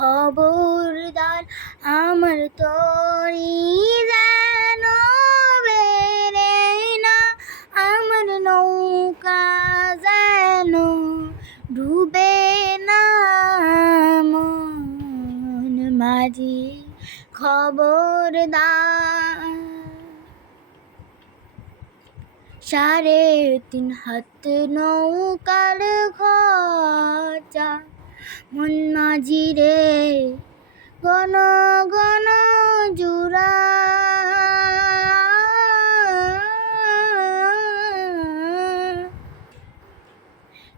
খবরদার আমার তরি যেন বেড়ে না, আমার নৌকা যেন ডুবে না। মন মাঝি খবরদার, 3.5 হাত নৌকার খরচা, মন মাঝি রে গণ গণ জুড়া।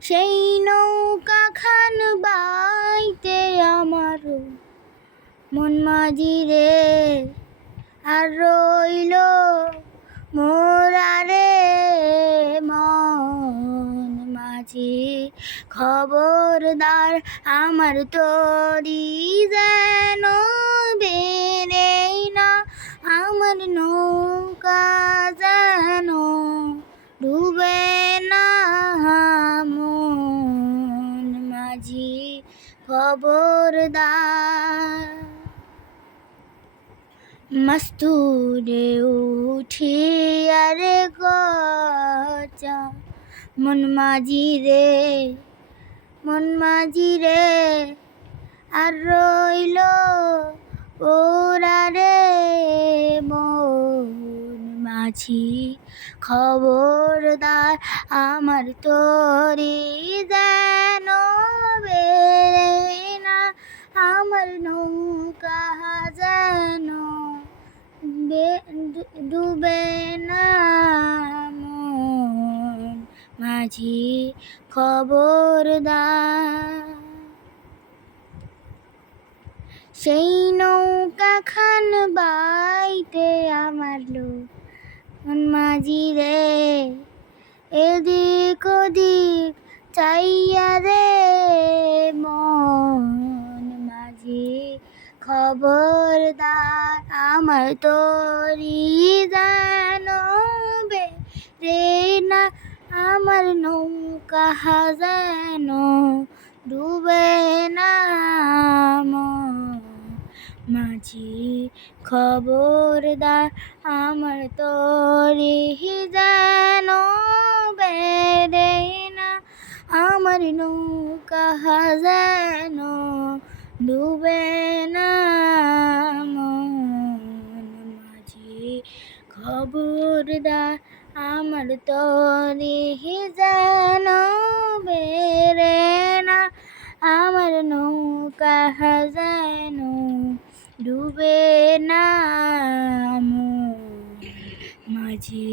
সেই নৌকা খান বাইতে আমার মন মাঝি রে, আর রইল মোরা রে মন মাঝি খবরদার, আমার তরি যেন বেড়ে না, আমার নৌকা যেন ডুবে না। মন মাঝি খবরদার, মস্তুরে উঠিয়ারে গজা, মন মাঝি রে আর রইল ওরা রে মন মাঝি খবরদার, আমার তরি যেন বেড়ে না, আমার নৌকা যেন ডুবে না। মন মাঝি খবরদার, সেই নৌকা খান বাইতে আমার মন মাঝি রে, এদিক ওদিক চাইয়া রে মন মাঝি খবরদার, আমার তরি যেন বেড়ে না, আমার নৌকা যেন ডুবে না। মন মাঝি খবরদার, আমার তরি যেন বেড়ে না, আমার নৌকা যেন ডুবে না। মন মাঝি খবরদার, আমার তরি যেন বেড়ে না, আমার নৌকা যেন ডুবে না। মন মাঝি